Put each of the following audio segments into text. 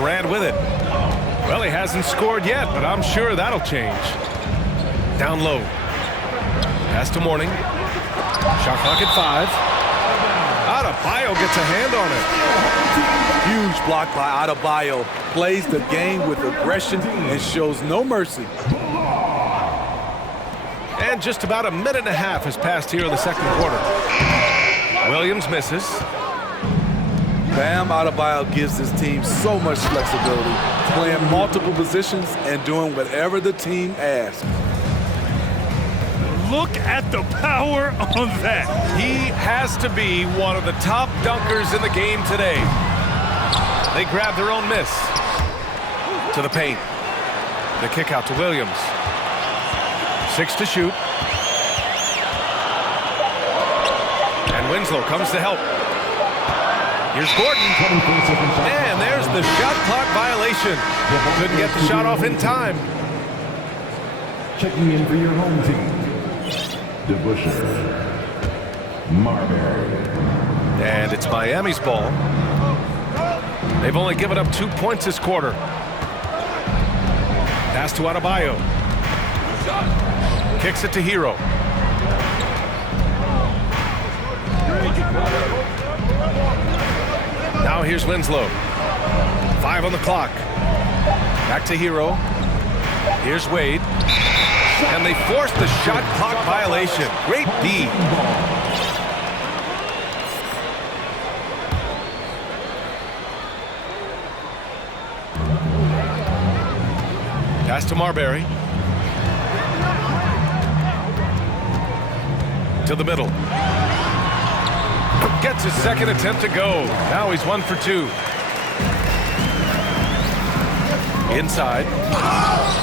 Durant with it. Well, he hasn't scored yet, but I'm sure that'll change. Down low. Pass to Mourning. Shot clock at 5. Adebayo gets a hand on it. Huge block by Adebayo. Plays the game with aggression and shows no mercy. And just about a minute and a half has passed here in the second quarter. Williams misses. Bam Adebayo gives his team so much flexibility, playing multiple positions and doing whatever the team asks. Look at the power on that. He has to be one of the top dunkers in the game today. They grab their own miss. To the paint. The kick out to Williams. 6 to shoot. And Winslow comes to help. Here's Gordon. And there's the shot clock violation. Couldn't get the shot off in time. Checking in for your home team. DeBusschere, Marbury. And it's Miami's ball. They've only given up 2 points this quarter. Pass to Adebayo. Kicks it to Hero. Now here's Winslow. 5 on the clock. Back to Hero. Here's Wade. And they forced the shot clock violation. Great D. Pass to Marbury. To the middle. Gets his second attempt to go. Now he's 1 for 2. Inside.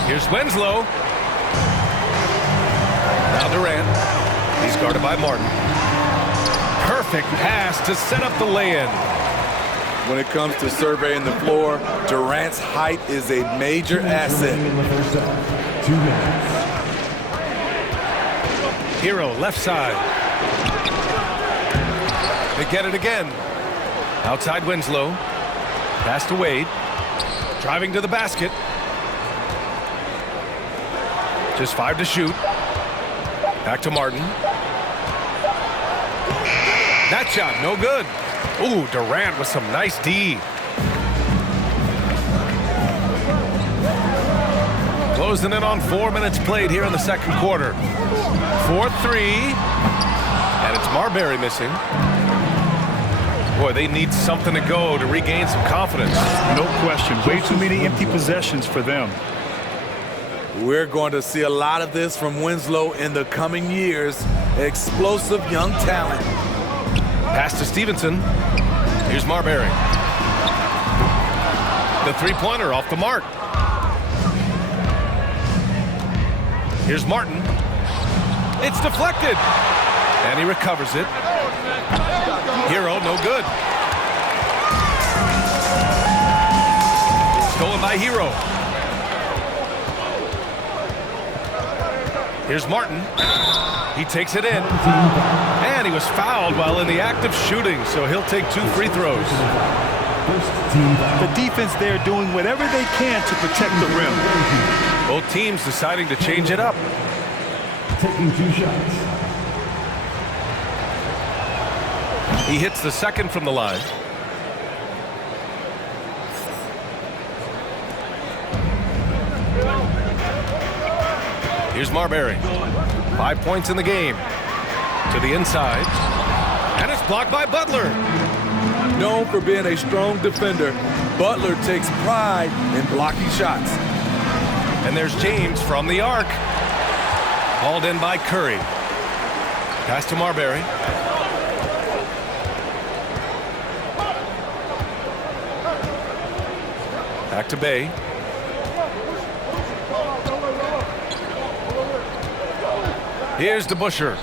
Here's Winslow. Now Durant. He's guarded by Martin. Perfect pass to set up the lay-in. When it comes to surveying the floor, Durant's height is a major asset. 2 minutes. Hero, left side. They get it again. Outside Winslow. Pass to Wade. Driving to the basket. Just 5 to shoot. Back to Martin. That shot, no good. Ooh, Durant with some nice D. Closing in on 4 minutes played here in the second quarter. 4-3. And it's Marbury missing. Boy, they need something to go to regain some confidence. No question. Way too many empty possessions for them. We're going to see a lot of this from Winslow in the coming years. Explosive young talent. Pass to Stevenson. Here's Marbury. The three-pointer off the mark. Here's Martin. It's deflected. And he recovers it. Hero, no good. Stolen by Hero. Here's Martin. He takes it in. And he was fouled while in the act of shooting, so he'll take 2 free throws. The defense there doing whatever they can to protect the rim. Both teams deciding to change it up. Taking 2 shots. He hits the second from the line. Here's Marbury. 5 points in the game. To the inside. And it's blocked by Butler. Known for being a strong defender, Butler takes pride in blocking shots. And there's James from the arc. Hauled in by Curry. Pass to Marbury. Back to Bay. Here's DeBusschere.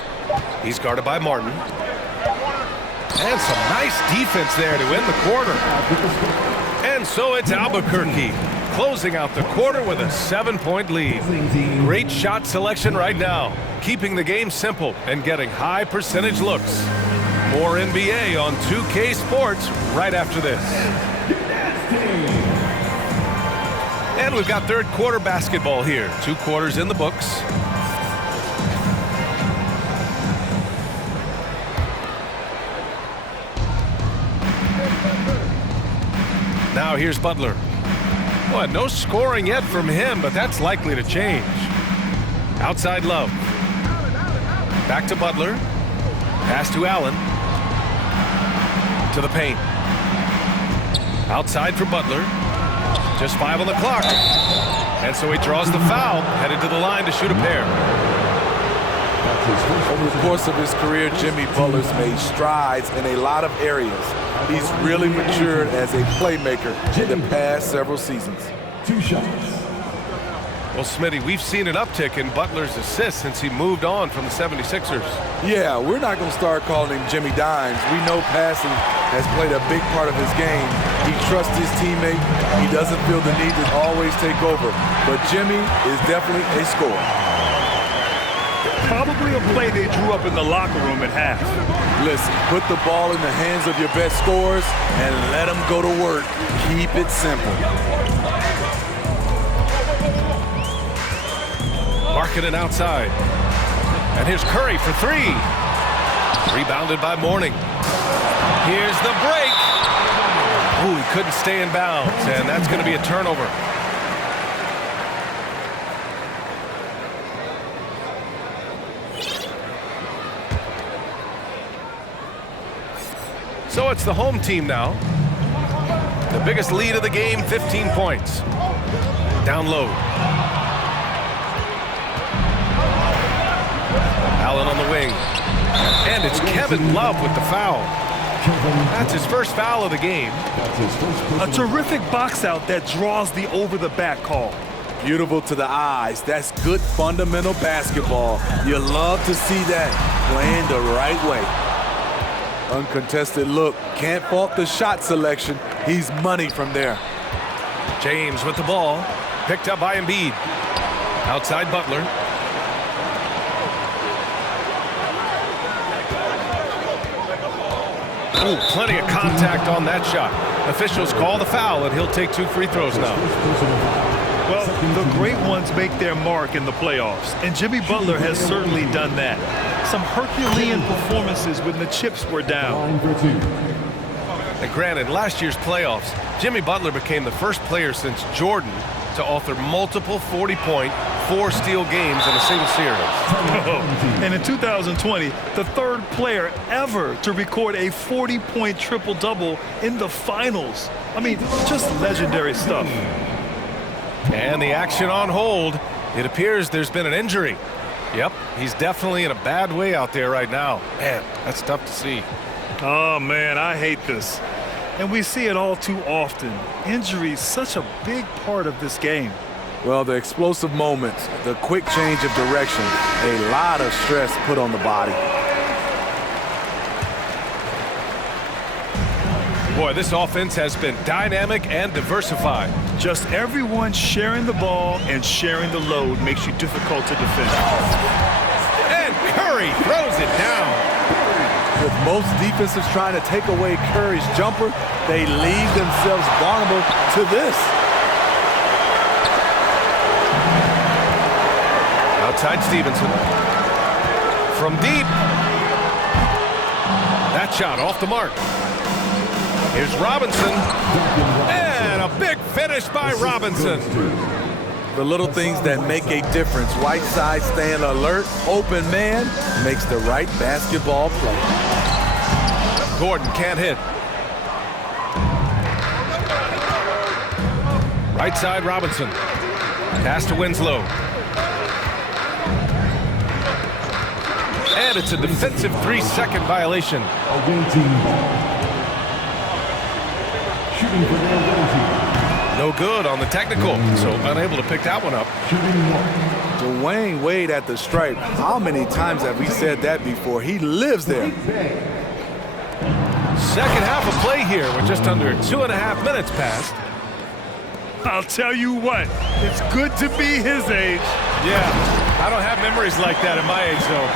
He's guarded by Martin. And some nice defense there to end the quarter. And so it's Albuquerque closing out the quarter with a 7-point lead. Great shot selection right now, keeping the game simple and getting high percentage looks. More NBA on 2K Sports right after this. And we've got third quarter basketball here. 2 quarters in the books. Now here's Butler. Well, no scoring yet from him, but that's likely to change. Outside Love. Back to Butler. Pass to Allen. To the paint. Outside for Butler. Just 5 on the clock. And so he draws the foul, headed to the line to shoot a pair. Over the course of his career, Jimmy Butler's made strides in a lot of areas. He's really matured as a playmaker in the past several seasons. 2 shots. Well, Smitty, we've seen an uptick in Butler's assists since he moved on from the 76ers. Yeah, we're not going to start calling him Jimmy Dimes. We know passing has played a big part of his game. He trusts his teammate. He doesn't feel the need to always take over. But Jimmy is definitely a scorer. Probably a play they drew up in the locker room at half. Listen, put the ball in the hands of your best scorers and let them go to work. Keep it simple. Markkanen outside. And here's Curry for 3. Rebounded by Mourning. Here's the break. Ooh, he couldn't stay in bounds, and that's going to be a turnover. So it's the home team now. The biggest lead of the game, 15 points. Down low. Allen on the wing. And it's Kevin Love with the foul. That's his first foul of the game. A terrific box out that draws the over-the-back call. Beautiful to the eyes. That's good fundamental basketball. You love to see that playing the right way. Uncontested look. Can't fault the shot selection. He's money from there. James with the ball. Picked up by Embiid. Outside Butler. Ooh, plenty of contact on that shot. Officials call the foul, and he'll take 2 free throws now. Well, the great ones make their mark in the playoffs, and Jimmy Butler has certainly done that. Some Herculean performances when the chips were down. And granted, last year's playoffs, Jimmy Butler became the first player since Jordan to author multiple 40-point, 4-steal games in a single series. And in 2020, the third player ever to record a 40-point triple-double in the finals. I mean, just legendary stuff. And the action on hold. It appears there's been an injury. Yep, he's definitely in a bad way out there right now. Man, that's tough to see. Oh, man, I hate this. And we see it all too often. Injury, such a big part of this game. Well, the explosive moments, the quick change of direction, a lot of stress put on the body. Boy, this offense has been dynamic and diversified. Just everyone sharing the ball and sharing the load makes you difficult to defend. And Curry throws it down. With most defenses trying to take away Curry's jumper, they leave themselves vulnerable to this. Outside Stevenson. From deep. That shot off the mark. Here's Robinson. And a big finish by Robinson. The little things that make a difference. Whiteside staying alert, open man, makes the right basketball play. Gordon can't hit. Right side Robinson. Pass to Winslow. And it's a defensive 3-second violation. Away team ball. Shooting for their away team. No good on the technical, so unable to pick that one up. Shooting 1. Dwayne Wade at the stripe. How many times have we said that before? He lives there. Second half of play here with just under 2.5 minutes passed. I'll tell you what, it's good to be his age. Yeah, I don't have memories like that at my age, though.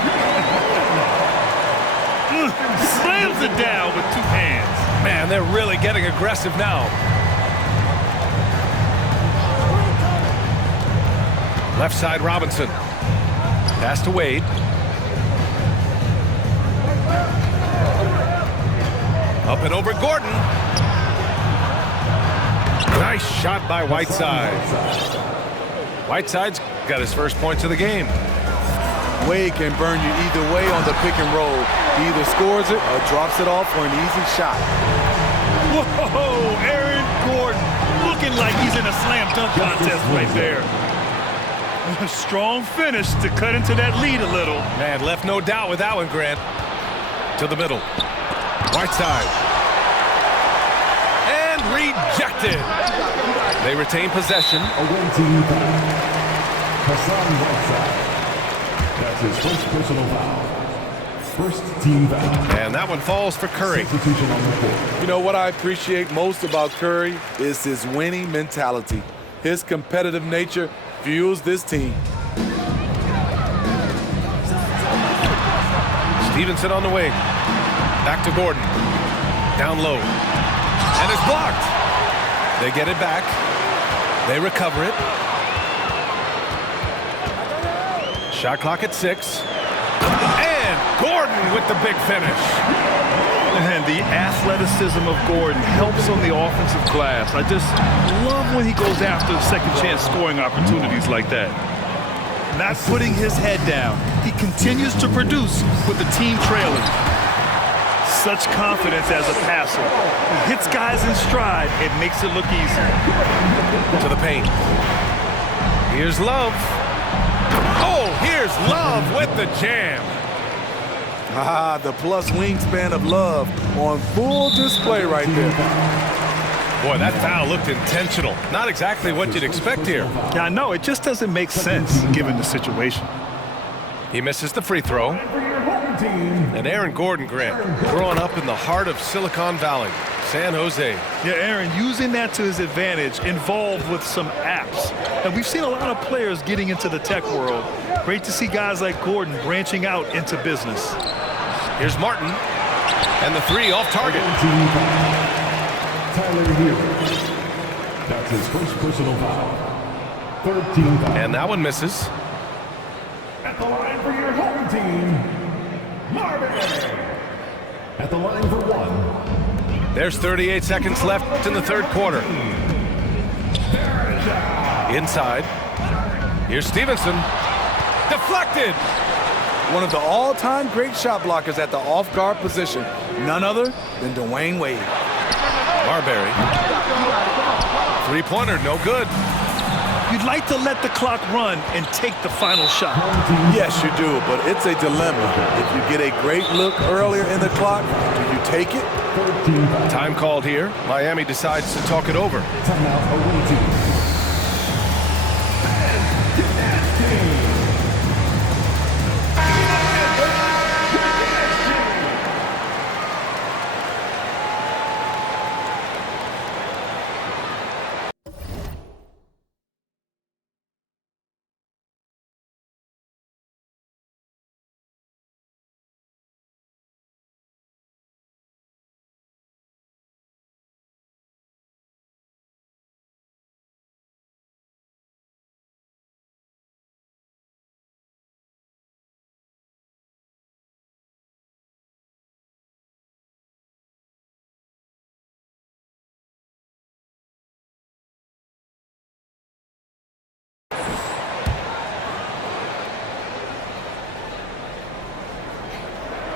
Slams it down with 2 hands. Man, they're really getting aggressive now. Left side, Robinson. Pass to Wade. Up and over Gordon. Nice shot by Whiteside. Whiteside's got his first points of the game. Wade can burn you either way on the pick and roll. He either scores it or drops it off for an easy shot. Whoa, Aaron Gordon looking like he's in a slam dunk contest right there. A strong finish to cut into that lead a little. Man, left no doubt with that one, Grant. To the middle. Whiteside. And rejected. They retain possession. Away team foul. Hassan Whiteside. That's his first personal foul. First team foul. And that one falls for Curry. Substitution on the court. You know what I appreciate most about Curry is his winning mentality. His competitive nature fuels this team. Stevenson on the wing. Back to Gordon. Down low. And it's blocked. They get it back. They recover it. Shot clock at 6. And Gordon with the big finish. And the athleticism of Gordon helps on the offensive glass. I just love when he goes after second chance scoring opportunities like that. Not putting his head down. He continues to produce with the team trailing. Such confidence as a passer. He hits guys in stride. It makes it look easy. To the paint. Here's Love. Oh, here's Love with the jam. The plus wingspan of Love on full display right there. Boy, that foul looked intentional. Not exactly what you'd expect here. Yeah, I know. It just doesn't make sense given the situation. He misses the free throw. And Aaron Gordon, Grant, growing up in the heart of Silicon Valley, San Jose. Yeah, Aaron, using that to his advantage, involved with some apps. And we've seen a lot of players getting into the tech world. Great to see guys like Gordon branching out into business. Here's Martin. And the three off target. Tyler Hero. That's his first personal foul. Third team foul. And that one misses. At the line for your home team, Marvin. At the line for one. There's 38 seconds left in the third quarter. Inside. Here's Stevenson. Deflected. One of the all-time great shot blockers at the off-guard position. None other than Dwayne Wade. Marbury. Three-pointer, no good. You'd like to let the clock run and take the final shot. Yes, you do, but it's a dilemma. If you get a great look earlier in the clock, do you take it? Time called here. Miami decides to talk it over. Timeout away team.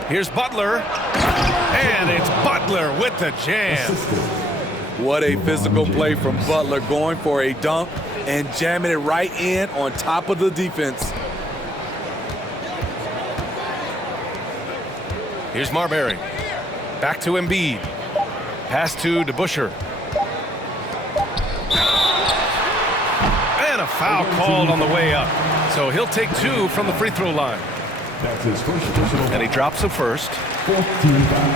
Here's Butler. And it's Butler with the jam. What a physical play from Butler, going for a dunk and jamming it right in on top of the defense. Here's Marbury. Back to Embiid. Pass to DeBusschere. And a foul called on the way up. So he'll take 2 from the free throw line. That's his first personal foul. And he drops the first. Fourth team foul.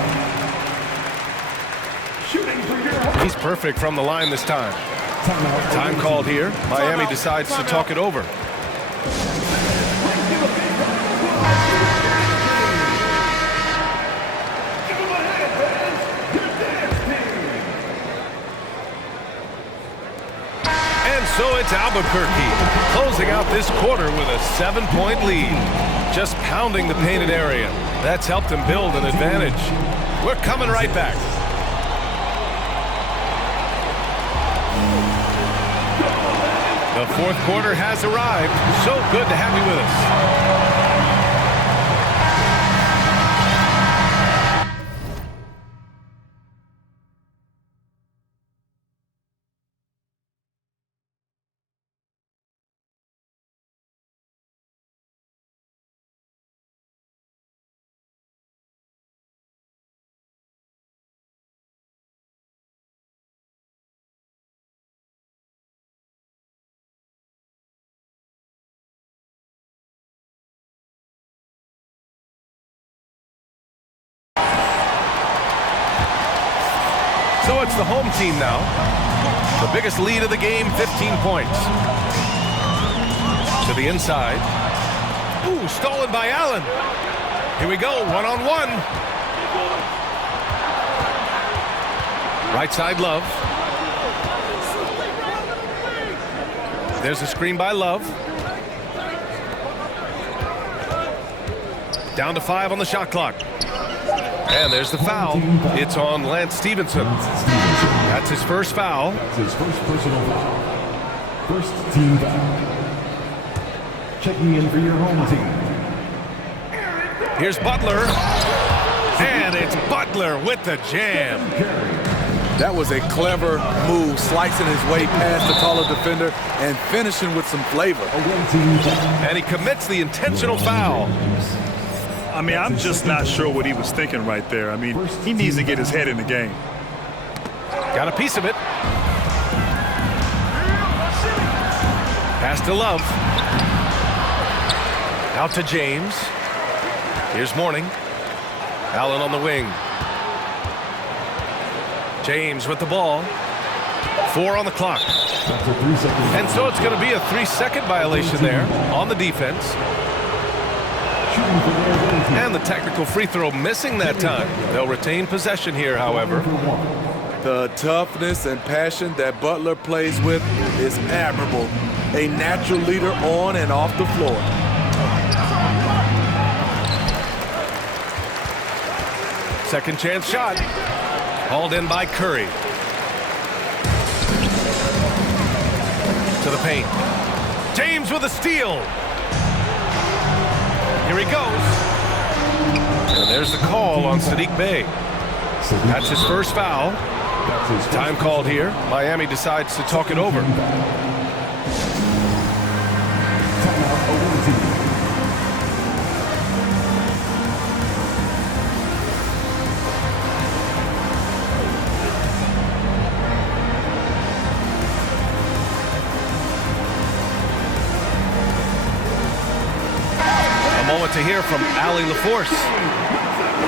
Shooting for your home. He's perfect from the line this time. Timeout. Time called here. Miami decides to talk it over. And so it's Albuquerque closing out this quarter with a 7-point lead. Just pounding the painted area. That's helped them build an advantage. We're coming right back. The fourth quarter has arrived. So good to have you with us. So it's the home team now. The biggest lead of the game, 15 points. To the inside. Ooh, stolen by Allen. Here we go, one-on-one. Right side, Love. There's a screen by Love. Down to 5 on the shot clock. And there's the foul. It's on Lance Stevenson. That's his first foul. That's his first personal foul. First team foul. Checking in for your home team. Here's Butler. And it's Butler with the jam. That was a clever move, slicing his way past the taller defender and finishing with some flavor. And he commits the intentional foul. I mean, I'm just not sure what he was thinking right there. I mean, he needs to get his head in the game. Got a piece of it. Pass to Love. Out to James. Here's Mourning. Allen on the wing. James with the ball. 4 on the clock. And so it's going to be a 3-second violation there on the defense. And the technical free throw missing that time. They'll retain possession here, however. The toughness and passion that Butler plays with is admirable. A natural leader on and off the floor. Second chance shot. Hauled in by Curry. To the paint. James with a steal. Here he goes. And there's the call on Sadiq Bey. That's his first foul. Time called here. Miami decides to talk it over. To hear from Allie LaForce.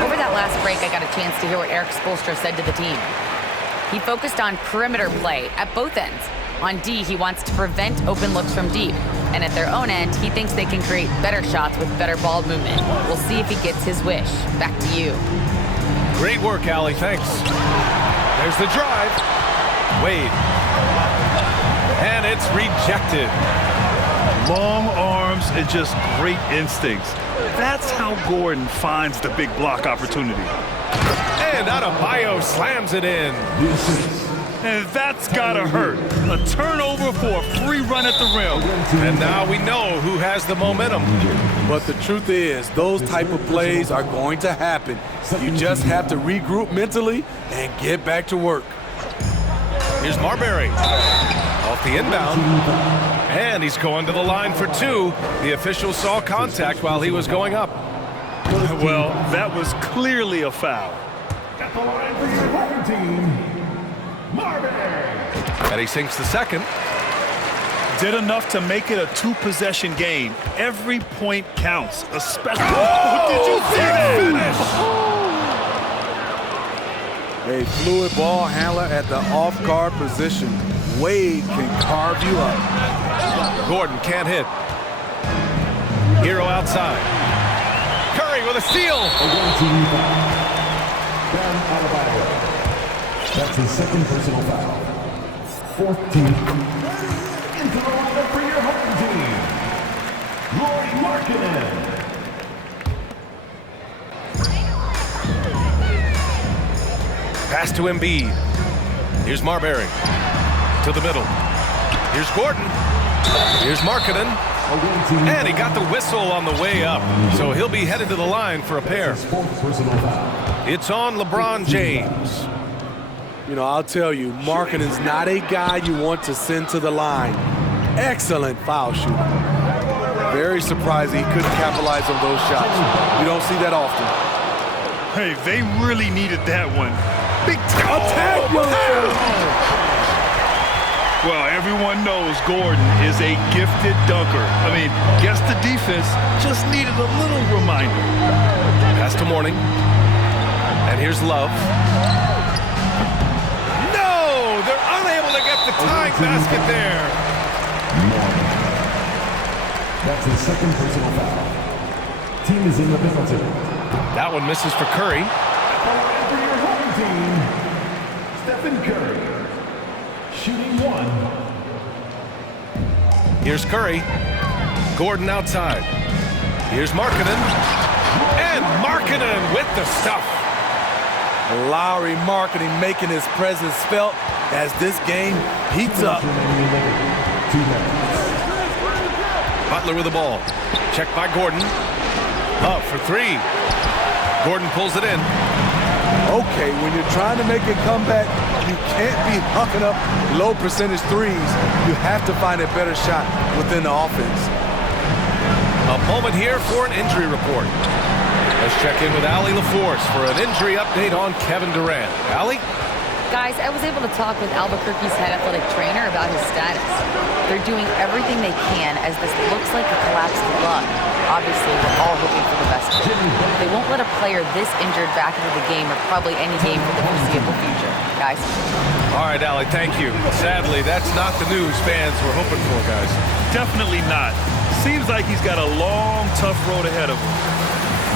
Over that last break, I got a chance to hear what Eric Spoelstra said to the team. He focused on perimeter play at both ends. On D, he wants to prevent open looks from deep. And at their own end, he thinks they can create better shots with better ball movement. We'll see if he gets his wish. Back to you. Great work, Allie. Thanks. There's the drive. Wade. And it's rejected. Long arms and just great instincts. That's how Gordon finds the big block opportunity. And Adebayo slams it in. And that's gotta hurt. A turnover for a free run at the rim. And now we know who has the momentum. But the truth is, those type of plays are going to happen. You just have to regroup mentally and get back to work. Here's Marbury. Off the inbound. And he's going to the line for 2. The official saw contact while he was going up. Well, that was clearly a foul. At the line for your home team, Marbury. And he sinks the second. Did enough to make it a 2-possession game. Every point counts, especially. Oh, did you see that? A fluid ball handler at the off-guard position. Wade can carve you up. Gordon can't hit. Hero outside. Curry with a steal. That's his second personal foul. Fourth team. Into the lineup for your home team, Lauri Markkanen. Pass to Embiid. Here's Marbury. To the middle. Here's Gordon. Here's Markkanen. And he got the whistle on the way up. So he'll be headed to the line for a pair. It's on LeBron James. You know, I'll tell you, Markkanen's not a guy you want to send to the line. Excellent foul shooter. Very surprising he couldn't capitalize on those shots. You don't see that often. Hey, they really needed that one. Big attack! Well, everyone knows Gordon is a gifted dunker. I mean, guess the defense just needed a little reminder. Pass to Mourning. And here's Love. No! They're unable to get the tying basket there. That's his second personal foul. Team is in the penalty. That one misses for Curry. And for your home team, Stephen Curry. Shooting one. Here's Curry. Gordon outside. Here's Markkanen. And Markkanen with the stuff. Lauri Markkanen making his presence felt as this game heats up. Butler with the ball. Checked by Gordon. Love for three. Gordon pulls it in. Okay, when you're trying to make a comeback, you can't be hucking up low percentage threes. You have to find a better shot within the offense. A moment here for an injury report. Let's check in with Allie LaForce for an injury update on Kevin Durant. Allie? Guys, I was able to talk with Albuquerque's head athletic trainer about his status. They're doing everything they can as this looks like a collapsed lung. Obviously, we're all hoping for the best. They won't let a player this injured back into the game or probably any game for the foreseeable future. Guys? All right, Allie, thank you. Sadly, that's not the news fans were hoping for, guys. Definitely not. Seems like he's got a long, tough road ahead of him.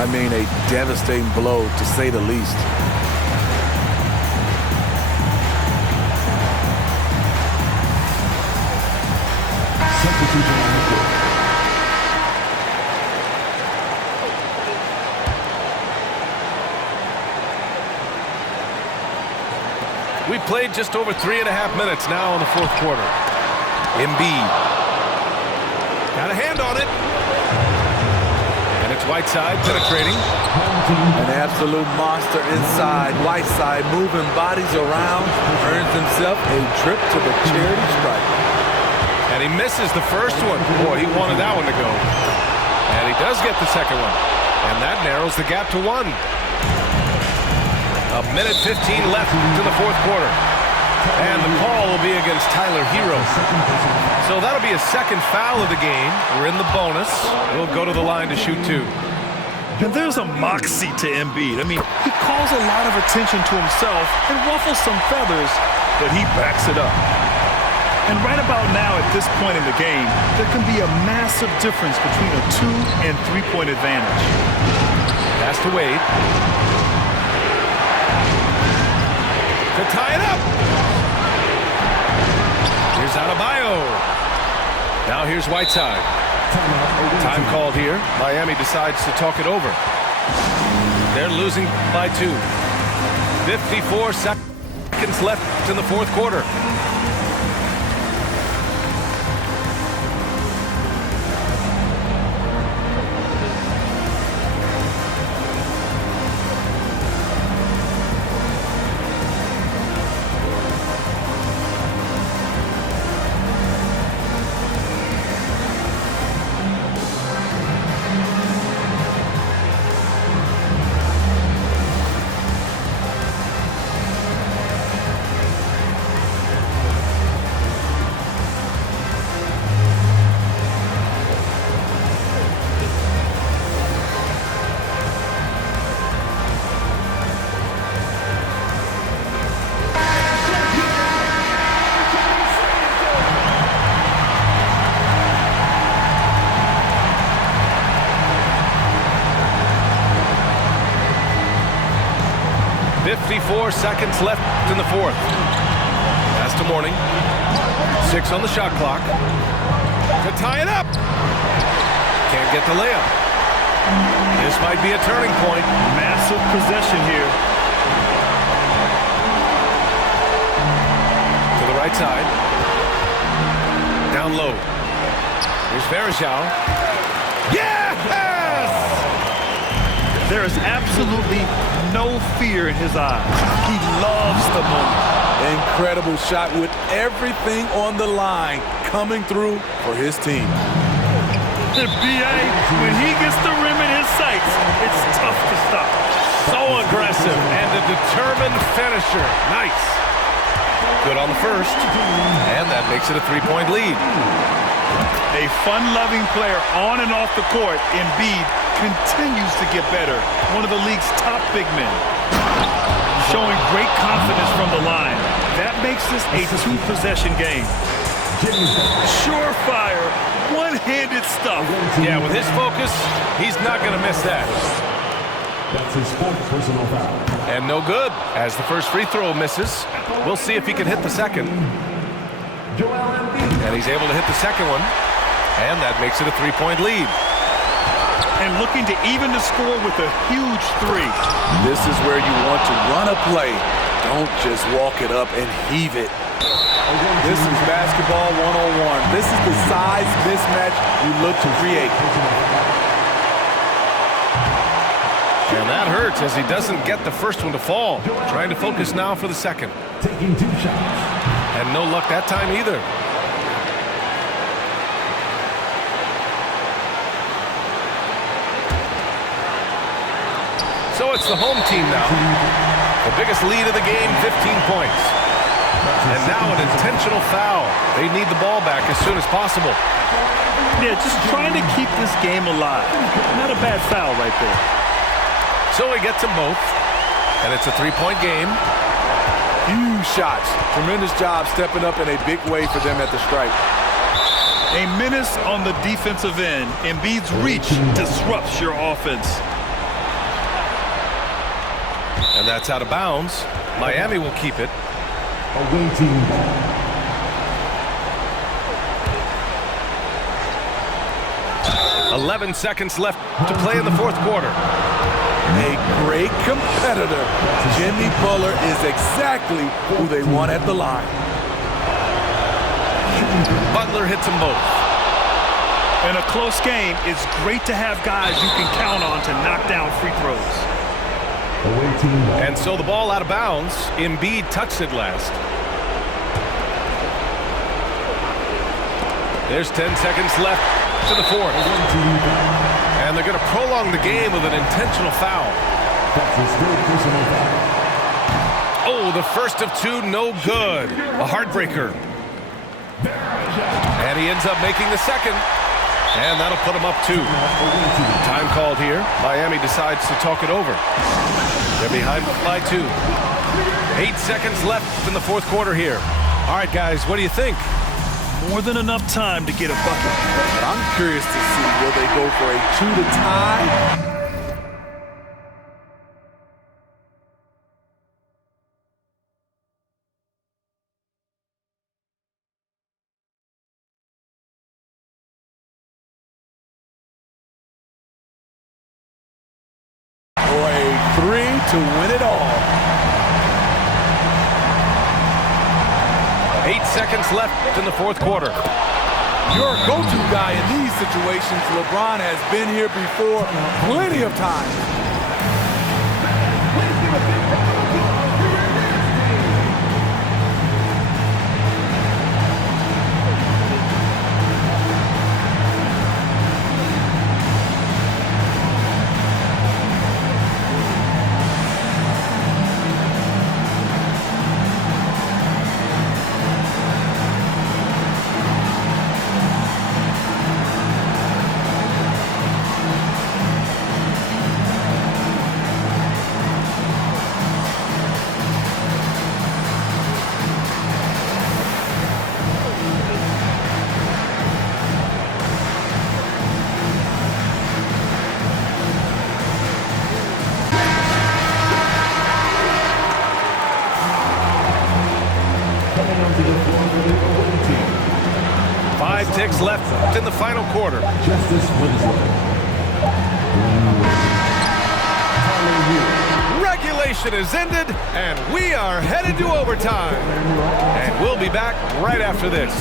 I mean, a devastating blow, to say the least. Substitution on the court. We played just over 3.5 minutes now in the fourth quarter. Embiid. Got a hand on it. And it's Whiteside penetrating. An absolute monster inside. Whiteside moving bodies around, earns himself a trip to the charity stripe. And he misses the first one. Boy, he wanted that one to go. And he does get the second one. And that narrows the gap to one. A minute 15 left in the fourth quarter. And the call will be against Tyler Hero. So that'll be a second foul of the game. We're in the bonus. He'll go to the line to shoot two. And there's a moxie to Embiid. I mean, he calls a lot of attention to himself and ruffles some feathers, but he backs it up. And right about now, at this point in the game, there can be a massive difference between a 2- and 3-point advantage. Pass to Wade. To tie it up. Here's Adebayo. Now here's Whiteside. Time called here. Miami decides to talk it over. They're losing by 2. 54 seconds left in the fourth quarter. Seconds left in the fourth. Pass to Mourning. 6 on the shot clock. To tie it up. Can't get the layup. This might be a turning point. Massive possession here. To the right side. Down low. Here's Varejao. Yes! There is absolutely no fear in his eyes. He loves the moment. Incredible shot with everything on the line coming through for his team. The BA, when he gets the rim in his sights, it's tough to stop. So aggressive and a determined finisher. Nice. Good on the first. And that makes it a 3-point lead. A fun-loving player on and off the court, Embiid continues to get better. One of the league's top big men. Showing great confidence from the line. That makes this a 2-possession game. Surefire, one-handed stuff. Yeah, with his focus, he's not going to miss that. That's his 4th personal foul. And no good, as the first free throw misses. We'll see if he can hit the second. And he's able to hit the second one. And that makes it a 3-point lead. And looking to even the score with a huge 3. This is where you want to run a play. Don't just walk it up and heave it. This is basketball 101. This is the size mismatch you look to create. And that hurts as he doesn't get the first one to fall. Trying to focus now for the second. Taking 2 shots. And no luck that time either. So it's the home team now. The biggest lead of the game, 15 points. And now an intentional foul. They need the ball back as soon as possible. Yeah, just trying to keep this game alive. Not a bad foul right there. So he gets them both. And it's a 3-point game. Huge shots. Tremendous job stepping up in a big way for them at the stripe. A menace on the defensive end. Embiid's reach disrupts your offense. And that's out of bounds. Miami will keep it. Away team ball. .11 seconds left to play in the 4th quarter. A great competitor. Jimmy Butler is exactly who they want at the line. Butler hits them both. In a close game, it's great to have guys you can count on to knock down free throws. Away team ball. And so the ball out of bounds. Embiid touched it last. There's 10 seconds left to the 4th. And they're going to prolong the game with an intentional foul. That's his 3rd personal foul. Oh, the first of 2, no good. A heartbreaker. And he ends up making the second. And that'll put him up 2. Time called here. Miami decides to talk it over. They're behind by 2. 8 seconds left in the 4th quarter here. All right, guys, what do you think? More than enough time to get a bucket. But I'm curious to see, will they go for a 2 to tie? Or a 3 to win it all. 8 seconds left in the 4th quarter. Your go-to guy in these situations, LeBron has been here before plenty of times. Coming onto the floor for the away team. 5 ticks left in the final quarter. Justice Winslow. Regulation is ended, and we are headed to overtime. And we'll be back right after this.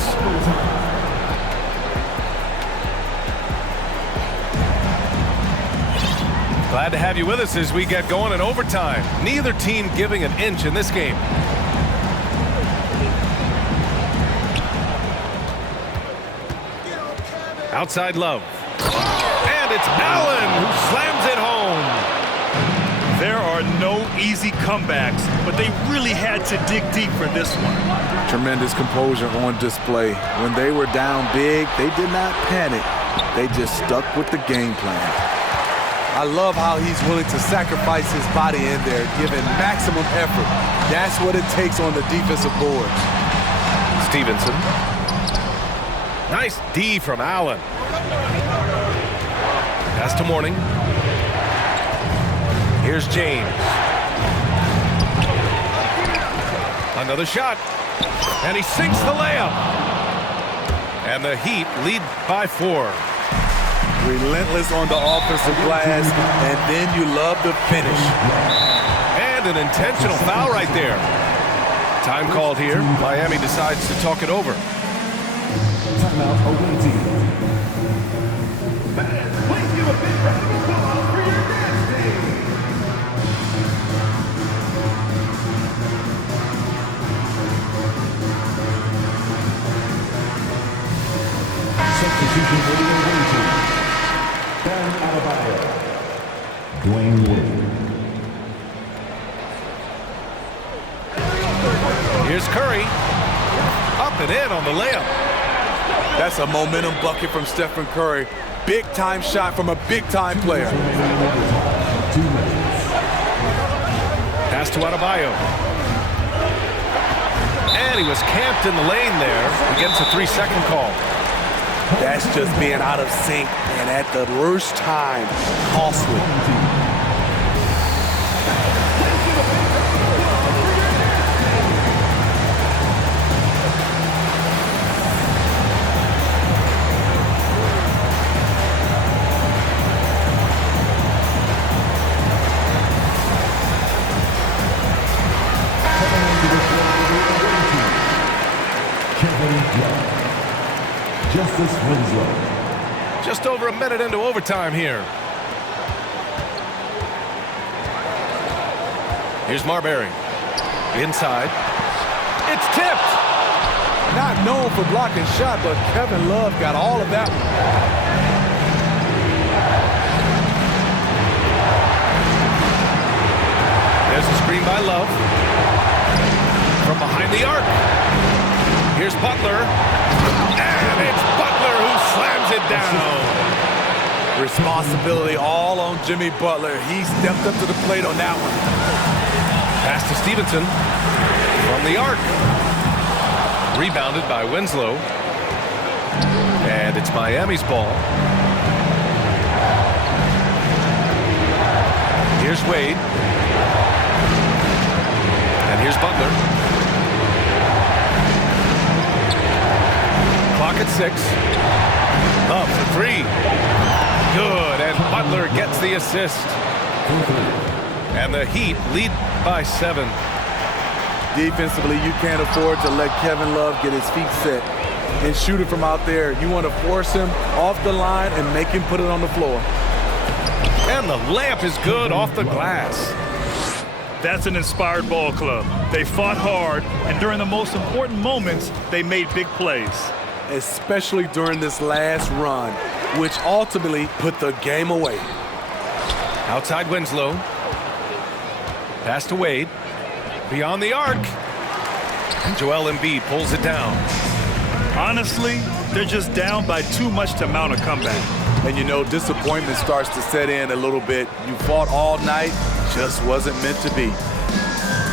Glad to have you with us as we get going in overtime. Neither team giving an inch in this game. Outside Love. And it's Allen who slams it home. There are no easy comebacks, but they really had to dig deep for this one. Tremendous composure on display. When they were down big, they did not panic. They just stuck with the game plan. I love how he's willing to sacrifice his body in there, giving maximum effort. That's what it takes on the defensive boards. Stevenson. Nice D from Allen. Pass to Mourning. Here's James. Another shot. And he sinks the layup. And the Heat lead by 4. Relentless on the offensive glass, and then you love the finish. And an intentional foul right there. Time called here. Miami decides to talk it over. Timeout, Oakland team. Please give a big round of applause for your dance team. Substitution for the Oakland team. Ben Adebayo. Dwayne Wade. Here's Curry. Up and in on the layup. That's a momentum bucket from Stephen Curry. Big-time shot from a big-time player. 2 minutes. Pass to Adebayo. And he was camped in the lane there. He gets a 3-second call. That's just being out of sync, and at the worst time, costly. Justice Winslow. Just over a minute into overtime here. Here's Marbury. Inside. It's tipped. Not known for blocking shot, but Kevin Love got all of that one. There's a screen by Love. From behind the arc. Here's Butler. And it's Butler who slams it down. Responsibility all on Jimmy Butler. He stepped up to the plate on that one. Pass to Stevenson. From the arc. Rebounded by Winslow. And it's Miami's ball. Here's Wade. And here's Butler. Clock at 6. Up for 3. Good, and Butler gets the assist. And the Heat lead by 7. Defensively, you can't afford to let Kevin Love get his feet set and shoot it from out there. You want to force him off the line and make him put it on the floor. And the layup is good off the glass. That's an inspired ball club. They fought hard, and during the most important moments, they made big plays. Especially during this last run, which ultimately put the game away. Outside Winslow. Pass to Wade. Beyond the arc. Joel Embiid pulls it down. Honestly, they're just down by too much to mount a comeback. And you know, disappointment starts to set in a little bit. You fought all night, just wasn't meant to be.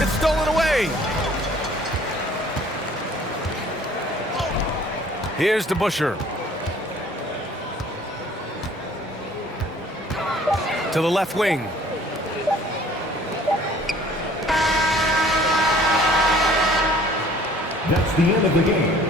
It's stolen away. Here's DeBusschere. To the left wing. That's the end of the game.